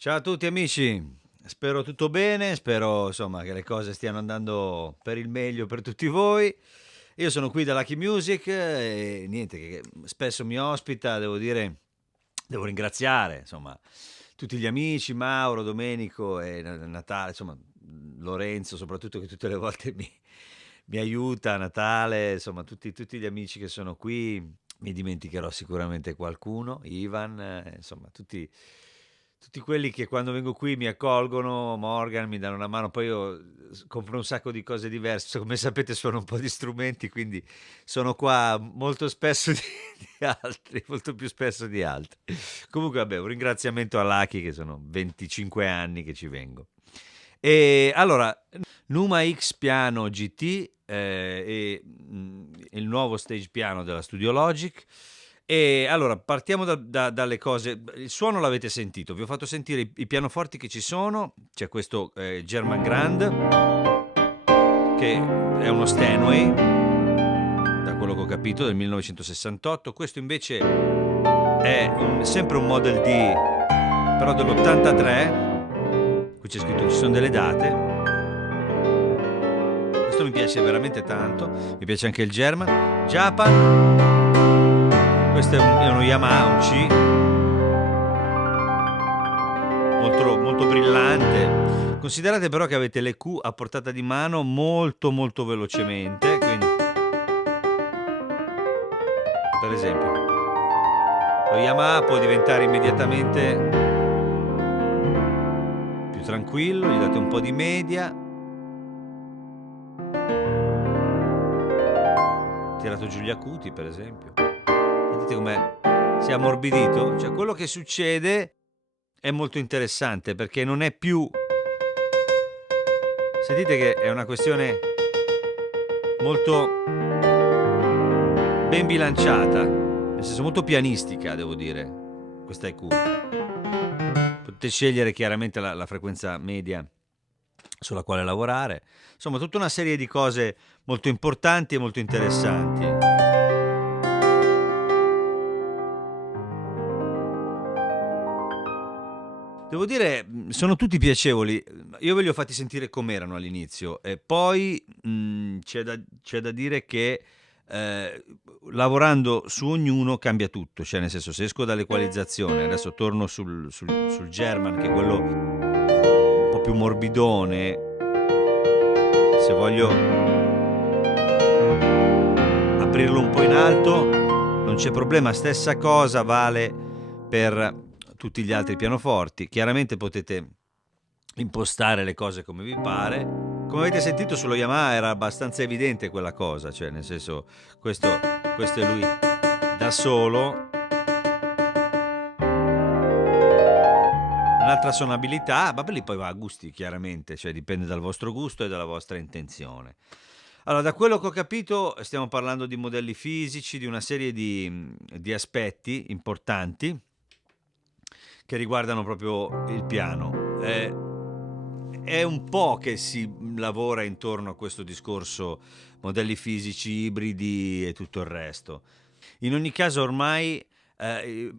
Ciao a tutti amici, spero tutto bene, spero insomma che le cose stiano andando per il meglio per tutti voi. Io sono qui da Lucky Music e niente, che spesso mi ospita, devo dire, devo ringraziare insomma tutti gli amici, Mauro, Domenico e Natale, insomma Lorenzo soprattutto che tutte le volte mi aiuta a Natale, insomma tutti gli amici che sono qui, mi dimenticherò sicuramente qualcuno, Ivan, insomma tutti quelli che quando vengo qui mi accolgono, Morgan, mi danno una mano, poi io compro un sacco di cose diverse, come sapete suono un po' di strumenti, quindi sono qua molto spesso di altri, molto più spesso di altri. Comunque vabbè, un ringraziamento a Lucky che sono 25 anni che ci vengo. E allora, Numa X Piano GT il nuovo stage piano della Studio Logic. E allora partiamo dalle cose. Il suono l'avete sentito, vi ho fatto sentire i pianoforti che ci sono. C'è questo German Grand che è uno Steinway, da quello che ho capito, del 1968. Questo invece è sempre un Model D, però dell'83. Qui c'è scritto, ci sono delle date. Questo mi piace veramente tanto. Mi piace anche il German. Japan. Questo è uno Yamaha, un C. Molto brillante. Considerate però che avete le Q a portata di mano molto velocemente. Quindi, per esempio, lo Yamaha può diventare immediatamente più tranquillo. Gli date un po' di media. Tirato giù gli acuti, per esempio. Vedete come si è ammorbidito? Cioè, quello che succede è molto interessante perché non è più. Sentite che è una questione molto ben bilanciata, nel senso molto pianistica, devo dire. Questa EQ. Potete scegliere chiaramente la frequenza media sulla quale lavorare. Insomma, tutta una serie di cose molto importanti e molto interessanti. Devo dire, sono tutti piacevoli. Io ve li ho fatti sentire com'erano all'inizio e poi c'è da dire che lavorando su ognuno cambia tutto, cioè nel senso se esco dall'equalizzazione, adesso torno sul German che è quello un po' più morbidone, se voglio aprirlo un po' in alto non c'è problema, stessa cosa vale per tutti gli altri pianoforti. Chiaramente potete impostare le cose come vi pare. Come avete sentito sullo Yamaha era abbastanza evidente quella cosa, cioè nel senso questo è lui da solo. Un'altra suonabilità, ma lì poi va a gusti chiaramente, cioè dipende dal vostro gusto e dalla vostra intenzione. Allora, da quello che ho capito stiamo parlando di modelli fisici, di una serie di aspetti importanti che riguardano proprio il piano. È un po' che si lavora intorno a questo discorso modelli fisici, ibridi e tutto il resto. In ogni caso ormai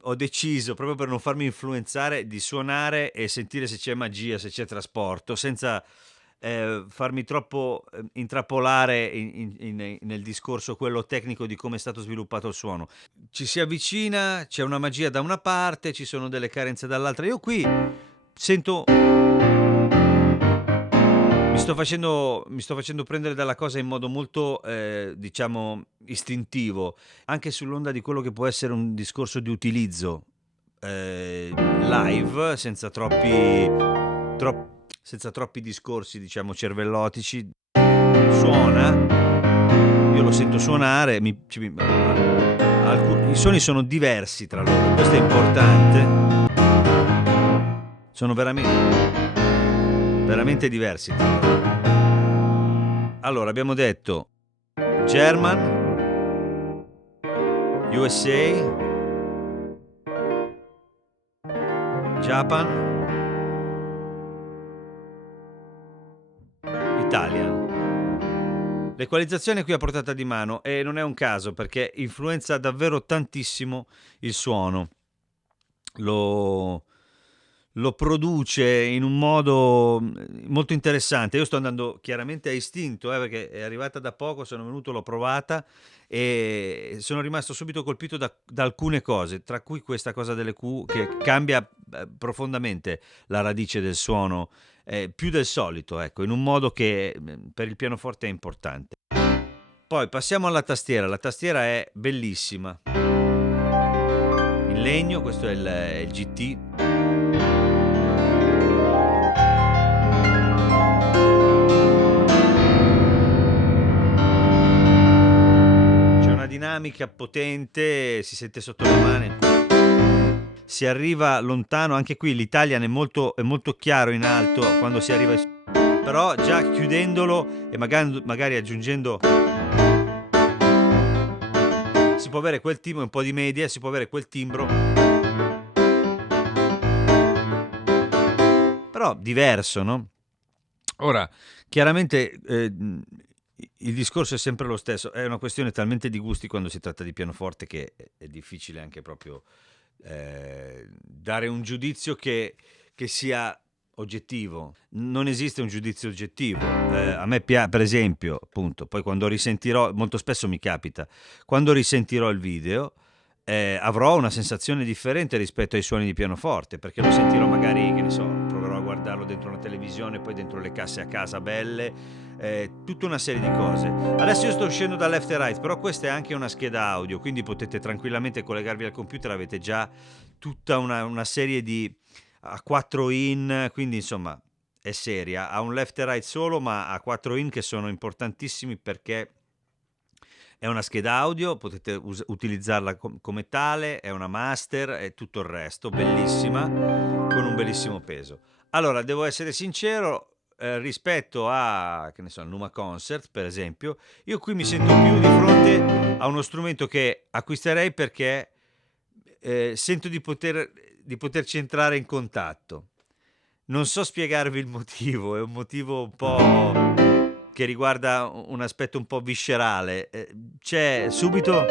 ho deciso, proprio per non farmi influenzare, di suonare e sentire se c'è magia, se c'è trasporto, senza farmi troppo intrappolare nel discorso quello tecnico di come è stato sviluppato il suono. Ci si avvicina, c'è una magia da una parte, ci sono delle carenze dall'altra. Io qui sento. Mi sto facendo prendere dalla cosa in modo molto, diciamo, istintivo, anche sull'onda di quello che può essere un discorso di utilizzo live, senza troppi discorsi, diciamo, cervellotici. Suona, io lo sento suonare, i suoni sono diversi tra loro, questo è importante. Sono veramente diversi tra loro. Allora, abbiamo detto German, USA, Japan, Italian. L'equalizzazione qui a portata di mano e non è un caso perché influenza davvero tantissimo il suono. Lo produce in un modo molto interessante. Io sto andando chiaramente a istinto, perché è arrivata da poco, sono venuto, l'ho provata e sono rimasto subito colpito da alcune cose, tra cui questa cosa delle Q che cambia profondamente la radice del suono, più del solito, ecco, in un modo che per il pianoforte è importante. Poi passiamo alla tastiera. La tastiera è bellissima. In legno, questo è il GT. Dinamica potente, si sente sotto le mani, si arriva lontano. Anche qui l'Italian è molto chiaro in alto quando si arriva, però già chiudendolo e magari aggiungendo, si può avere quel timbro, un po' di media, si può avere quel timbro, però diverso, no? Ora, chiaramente il discorso è sempre lo stesso, è una questione talmente di gusti quando si tratta di pianoforte che è difficile anche proprio dare un giudizio che sia oggettivo. Non esiste un giudizio oggettivo. A me per esempio, appunto, poi quando risentirò, molto spesso mi capita, quando risentirò il video, avrò una sensazione differente rispetto ai suoni di pianoforte, perché lo sentirò magari, che ne so, proverò a guardarlo dentro una televisione, poi dentro le casse a casa belle, tutta una serie di cose. Adesso io sto uscendo da left e right, però questa è anche una scheda audio, quindi potete tranquillamente collegarvi al computer, avete già tutta una serie di a 4 in, quindi insomma è seria, ha un left e right solo, ma ha 4 in che sono importantissimi perché è una scheda audio, potete utilizzarla come tale, è una master e tutto il resto, bellissima, con un bellissimo peso. Allora, devo essere sincero, rispetto a, che ne so, il Numa Concert, per esempio, io qui mi sento più di fronte a uno strumento che acquisterei perché sento di poterci entrare in contatto. Non so spiegarvi il motivo, è un motivo un po' che riguarda un aspetto un po' viscerale. C'è subito,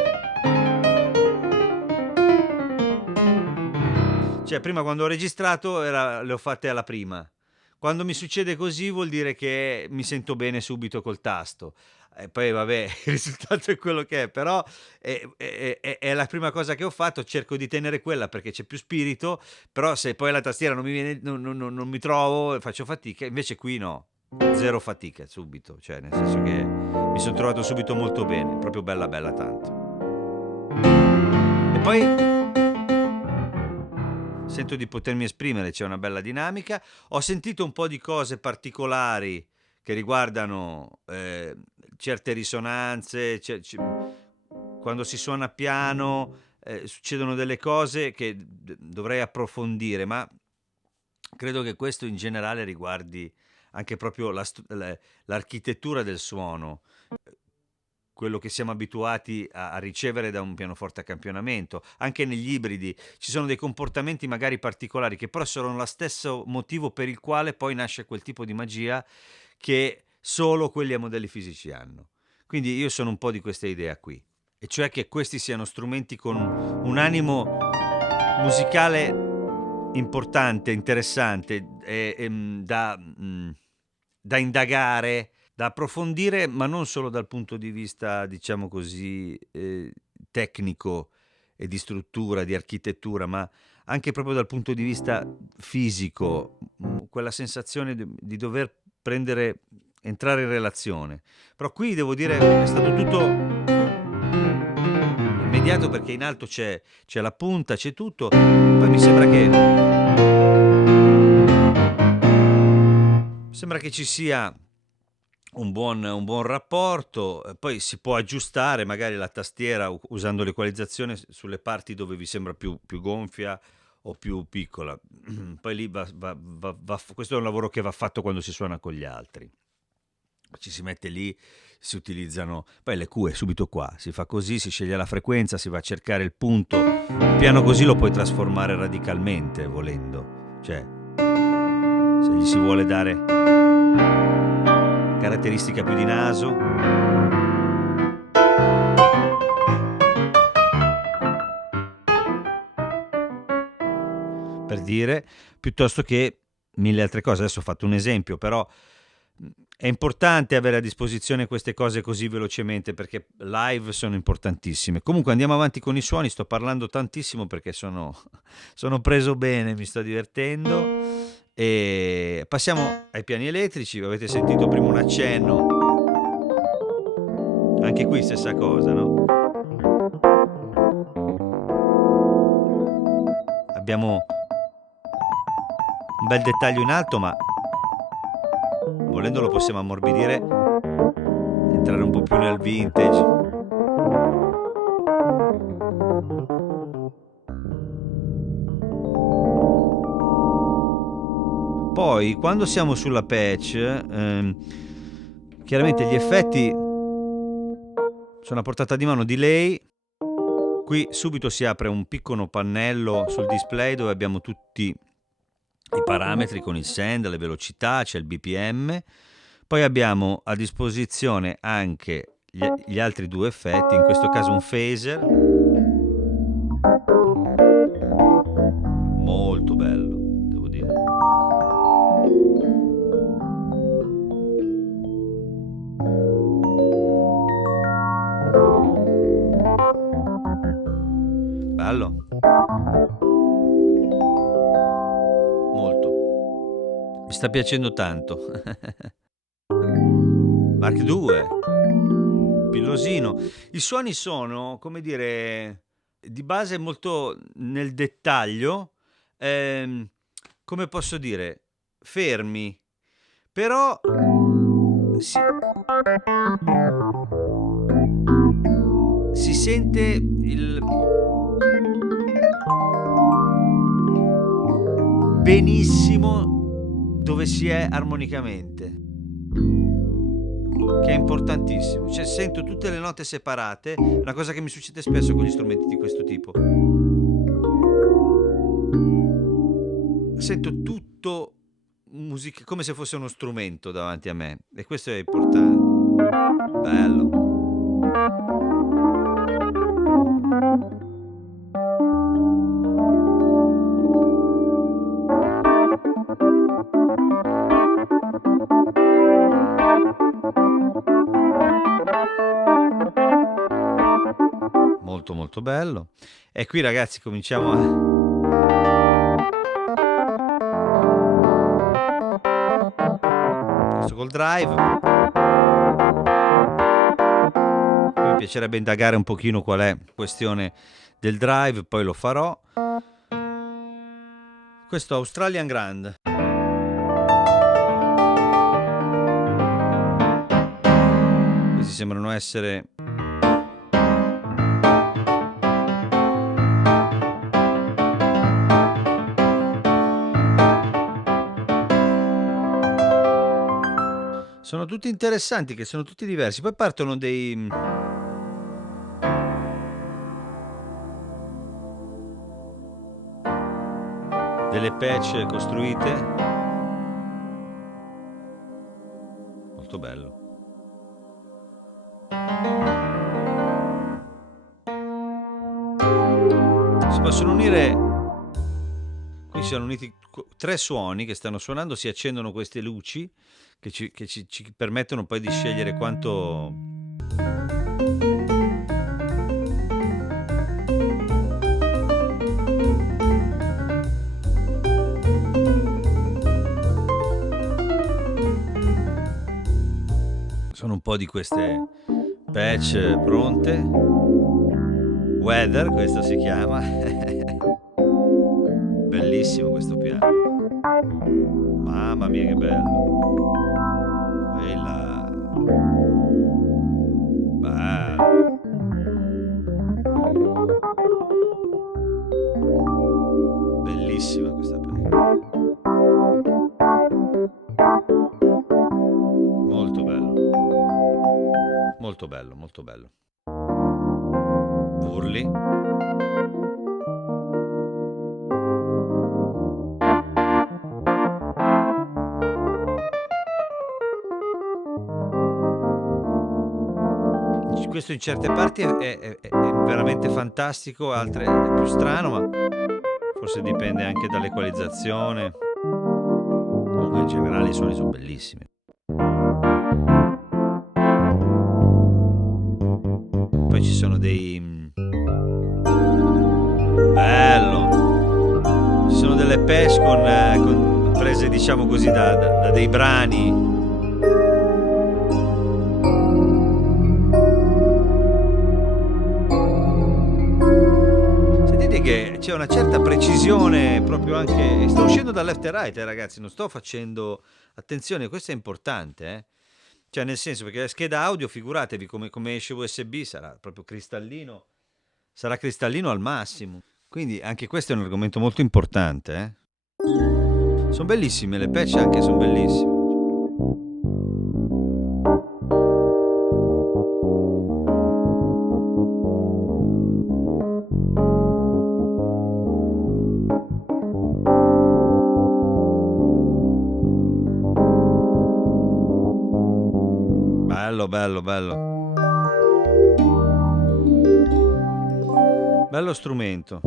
cioè prima quando ho registrato le ho fatte alla prima. Quando mi succede così vuol dire che mi sento bene subito col tasto. E poi vabbè, il risultato è quello che è, però è la prima cosa che ho fatto, cerco di tenere quella perché c'è più spirito, però se poi la tastiera non mi viene, non mi trovo, faccio fatica, invece qui no, zero fatica subito, cioè nel senso che mi sono trovato subito molto bene, proprio bella bella tanto. E poi sento di potermi esprimere, c'è una bella dinamica, ho sentito un po' di cose particolari che riguardano certe risonanze, quando si suona piano succedono delle cose che dovrei approfondire, ma credo che questo in generale riguardi anche proprio l'architettura del suono, quello che siamo abituati a ricevere da un pianoforte a campionamento. Anche negli ibridi ci sono dei comportamenti magari particolari che però sono lo stesso motivo per il quale poi nasce quel tipo di magia che solo quelli a modelli fisici hanno. Quindi io sono un po' di questa idea qui, e cioè che questi siano strumenti con un animo musicale importante, interessante, da indagare, da approfondire, ma non solo dal punto di vista, diciamo così, tecnico e di struttura, di architettura, ma anche proprio dal punto di vista fisico, quella sensazione di dover entrare in relazione. Però qui devo dire è stato tutto immediato perché in alto c'è la punta, c'è tutto. Poi mi sembra che ci sia un buon rapporto, poi si può aggiustare magari la tastiera usando l'equalizzazione sulle parti dove vi sembra più gonfia o più piccola. Poi lì questo è un lavoro che va fatto quando si suona con gli altri. Ci si mette lì, si utilizzano, poi le Q è subito qua, si fa così, si sceglie la frequenza, si va a cercare il punto. Un piano così lo puoi trasformare radicalmente volendo, cioè se gli si vuole dare caratteristica più di naso. Per dire, piuttosto che mille altre cose. Adesso ho fatto un esempio, però è importante avere a disposizione queste cose così velocemente perché live sono importantissime. Comunque andiamo avanti con i suoni, sto parlando tantissimo perché sono preso bene, mi sto divertendo. E passiamo ai piani elettrici. Avete sentito prima un accenno, anche qui stessa cosa, no? Abbiamo un bel dettaglio in alto, ma volendo lo possiamo ammorbidire, entrare un po' più nel vintage. Poi quando siamo sulla patch, chiaramente gli effetti sono a portata di mano. Delay, qui subito si apre un piccolo pannello sul display dove abbiamo tutti i parametri con il send, le velocità, c'è il BPM. Poi abbiamo a disposizione anche gli altri due effetti, in questo caso un phaser, molto bello, devo dire. Bello. Molto. Mi sta piacendo tanto. Mark II, pillosino. I suoni sono, come dire, di base molto nel dettaglio, come posso dire, fermi, però si sente benissimo dove si è armonicamente, che è importantissimo. Cioè, sento tutte le note separate, una cosa che mi succede spesso con gli strumenti di questo tipo. Sento tutto musica come se fosse uno strumento davanti a me, e questo è importante. Bello. Molto molto bello. E qui ragazzi cominciamo questo col drive. Mi piacerebbe indagare un pochino qual è la questione del drive, poi lo farò. Questo Australian Grand. Questi sembrano essere sono tutti interessanti, che sono tutti diversi. Poi partono delle patch costruite. Molto bello. Si possono unire. Qui si sono uniti tre suoni che stanno suonando, si accendono queste luci che ci permettono poi di scegliere quanto sono un po' di queste patch pronte. Weather, questo si chiama. Bellissimo questo piano. Mamma mia che bello. Quella. Bello. Bellissima questa piano. Molto bello. Molto bello, molto bello. Urli. Questo in certe parti è veramente fantastico, altre è più strano, ma forse dipende anche dall'equalizzazione. Comunque in generale i suoni sono bellissimi. Poi ci sono dei... Bello! Ci sono delle patch con prese, diciamo così, da dei brani. Che c'è una certa precisione proprio anche. Sto uscendo da left e right, ragazzi, non sto facendo. Attenzione, questo è importante, cioè nel senso, perché la scheda audio, figuratevi come esce USB, sarà proprio cristallino, sarà cristallino al massimo, quindi anche questo è un argomento molto importante. Sono bellissime le patch, anche sono bellissime. Bello, bello strumento.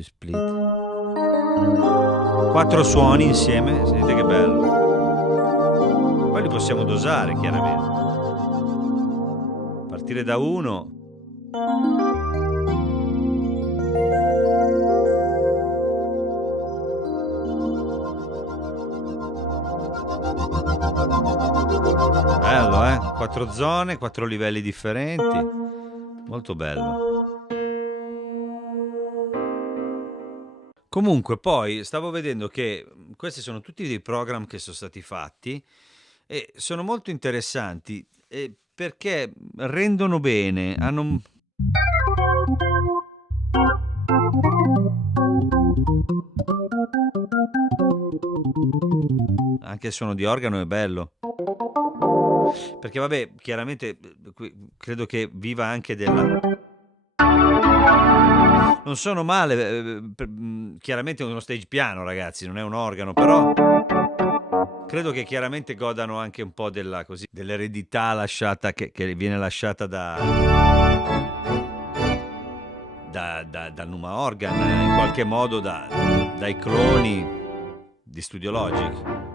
Split. 4 suoni insieme, sentite che bello. Poi li possiamo dosare, chiaramente. Partire da uno. Bello, 4 zone, 4 livelli differenti. Molto bello. Comunque poi stavo vedendo che questi sono tutti dei program che sono stati fatti e sono molto interessanti perché rendono bene, hanno... Anche il suono di organo è bello. Perché vabbè, chiaramente credo che viva anche della... Non sono male, chiaramente è uno stage piano, ragazzi, non è un organo, però credo che chiaramente godano anche un po' dell'eredità lasciata che viene lasciata da Numa Organ, in qualche modo dai cloni di Studio Logic.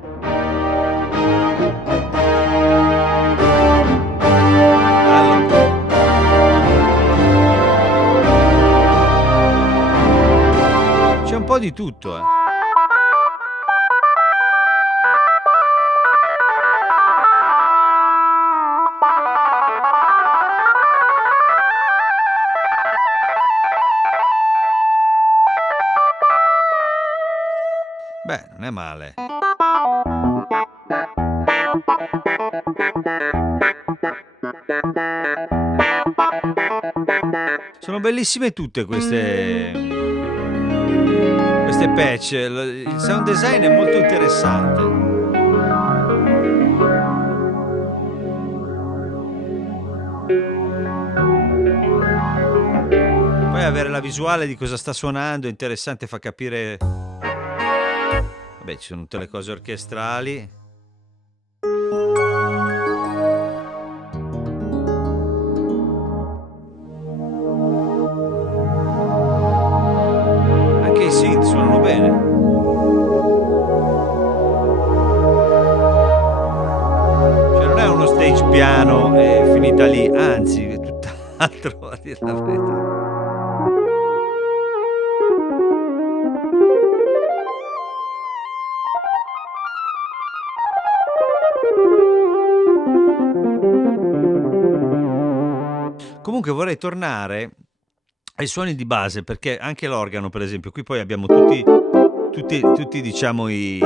C'è un po' di tutto, Beh, non è male. Sono bellissime tutte queste patch. Il sound design è molto interessante. Poi avere la visuale di cosa sta suonando è interessante, fa capire. Vabbè, ci sono tutte le cose orchestrali. bene. Cioè non è uno stage piano e finita lì, anzi è tutt'altro, a dire la verità. Comunque vorrei tornare ai suoni di base, perché anche l'organo, per esempio, qui poi abbiamo tutti diciamo i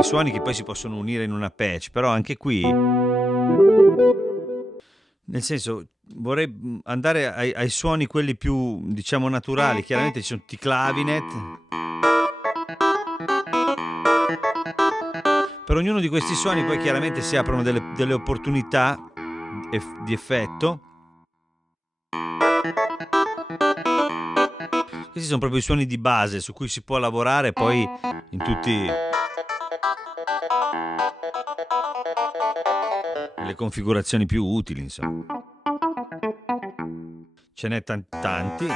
suoni che poi si possono unire in una patch, però anche qui, nel senso, vorrei andare ai suoni quelli più, diciamo, naturali. Chiaramente ci sono tutti i clavinet. Per ognuno di questi suoni poi chiaramente si aprono delle opportunità di effetto. Questi sono proprio i suoni di base su cui si può lavorare poi in tutti le configurazioni più utili, insomma. Ce n'è tanti,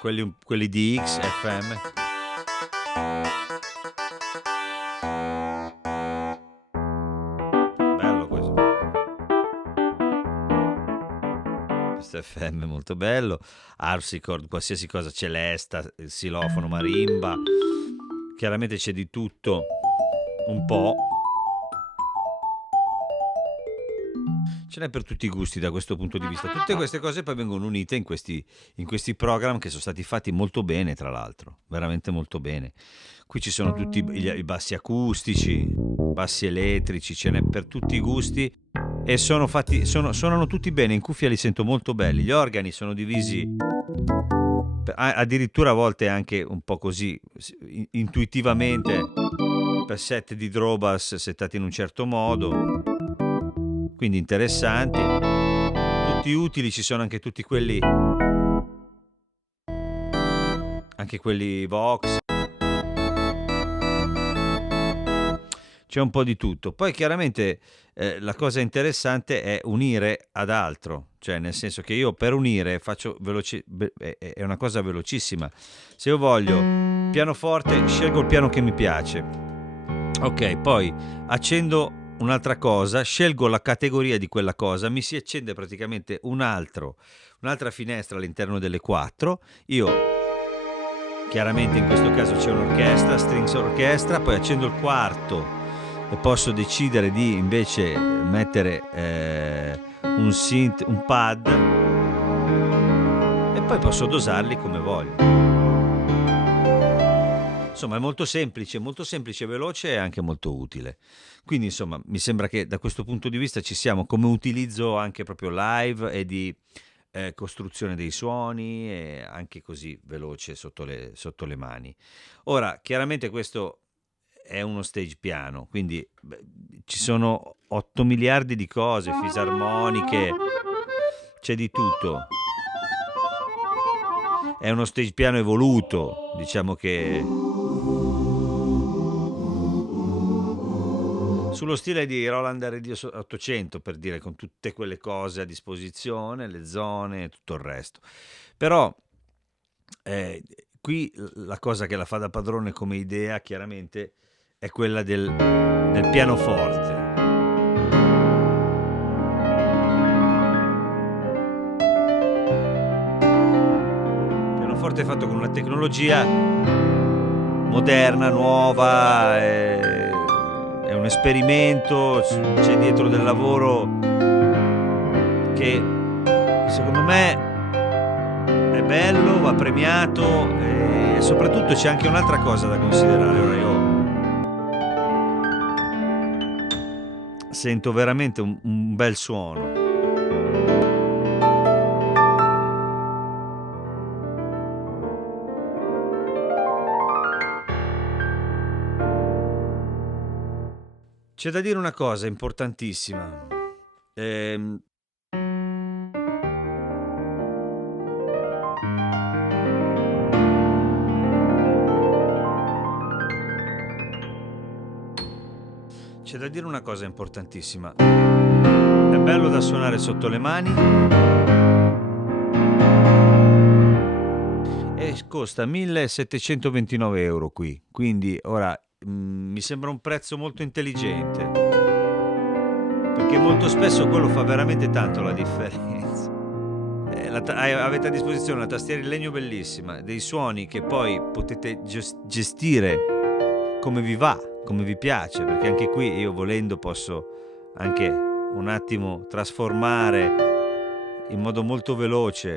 quelli di X, FM. Bello questo. Questo FM è molto bello. Harpsichord, qualsiasi cosa, celesta, xilofono, marimba. Chiaramente c'è di tutto un po'. Ce n'è per tutti i gusti da questo punto di vista. Tutte queste cose poi vengono unite in questi program che sono stati fatti molto bene, tra l'altro, veramente molto bene. Qui ci sono tutti i bassi acustici, bassi elettrici, ce n'è per tutti i gusti e suonano tutti bene, in cuffia li sento molto belli. Gli organi sono divisi addirittura a volte anche un po' così intuitivamente per set di drawbass settati in un certo modo, quindi interessanti, tutti utili. Ci sono anche tutti quelli Vox, c'è un po' di tutto. Poi chiaramente la cosa interessante è unire ad altro, cioè nel senso che io per unire faccio è una cosa velocissima. Se io voglio pianoforte, scelgo il piano che mi piace, ok, poi accendo un'altra cosa, scelgo la categoria di quella cosa, mi si accende praticamente un'altra finestra all'interno delle 4. Io chiaramente in questo caso c'è un'orchestra, strings orchestra, poi accendo il quarto e posso decidere di invece mettere un synth, un pad, e poi posso dosarli come voglio. Insomma è molto semplice, veloce e anche molto utile. Quindi insomma mi sembra che da questo punto di vista ci siamo come utilizzo anche proprio live e di costruzione dei suoni, e anche così veloce sotto le mani. Ora chiaramente questo è uno stage piano, quindi ci sono 8 miliardi di cose, fisarmoniche, c'è di tutto. È uno stage piano evoluto, diciamo che sullo stile di Roland Radio 800, per dire, con tutte quelle cose a disposizione, le zone e tutto il resto. Però qui la cosa che la fa da padrone come idea chiaramente è quella del pianoforte. Pianoforte fatto con una tecnologia moderna, nuova, è un esperimento, c'è dietro del lavoro che secondo me è bello, va premiato, e soprattutto c'è anche un'altra cosa da considerare. Ora io sento veramente un bel suono. C'è da dire una cosa importantissima. C'è da dire una cosa importantissima. È bello da suonare sotto le mani e costa 1.729 € qui, quindi ora mi sembra un prezzo molto intelligente, perché molto spesso quello fa veramente tanto la differenza. Avete a disposizione una tastiera in legno bellissima, dei suoni che poi potete gestire come vi va, come vi piace, perché anche qui io volendo posso anche un attimo trasformare in modo molto veloce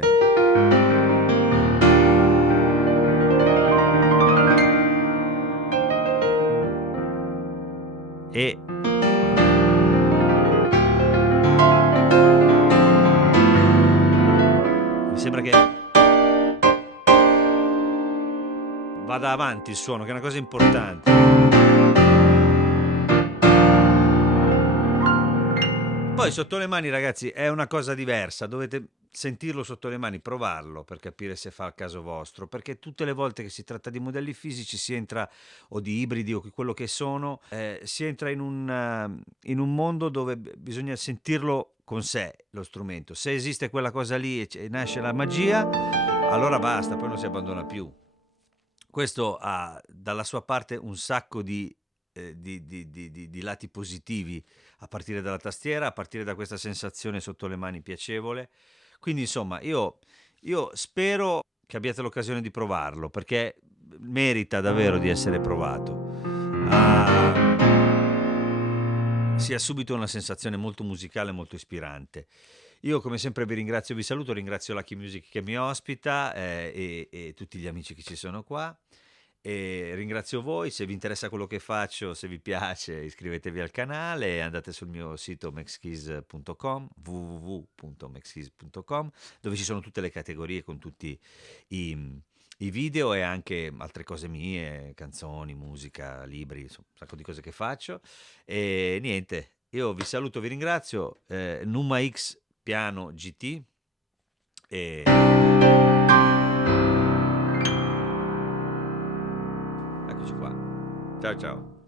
e mi sembra che vada avanti il suono, che è una cosa importante. Poi sotto le mani, ragazzi, è una cosa diversa, dovete sentirlo sotto le mani, provarlo per capire se fa il caso vostro, perché tutte le volte che si tratta di modelli fisici si entra, o di ibridi o quello che sono, si entra in un mondo dove bisogna sentirlo con sé lo strumento. Se esiste quella cosa lì e nasce la magia, allora basta, poi non si abbandona più. Questo ha dalla sua parte un sacco di lati positivi, a partire dalla tastiera, a partire da questa sensazione sotto le mani piacevole. Quindi insomma, io spero che abbiate l'occasione di provarlo, perché merita davvero di essere provato. Si ha subito una sensazione molto musicale, molto ispirante. Io come sempre vi ringrazio, vi saluto, ringrazio Lucky Music che mi ospita, e tutti gli amici che ci sono qua. E ringrazio voi, se vi interessa quello che faccio, se vi piace, iscrivetevi al canale e andate sul mio sito maxkeys.com, www.maxkeys.com, dove ci sono tutte le categorie con tutti i video e anche altre cose mie, canzoni, musica, libri, insomma, un sacco di cose che faccio. E niente, io vi saluto, vi ringrazio. Numa X piano GT e eccoci qua. Ciao ciao.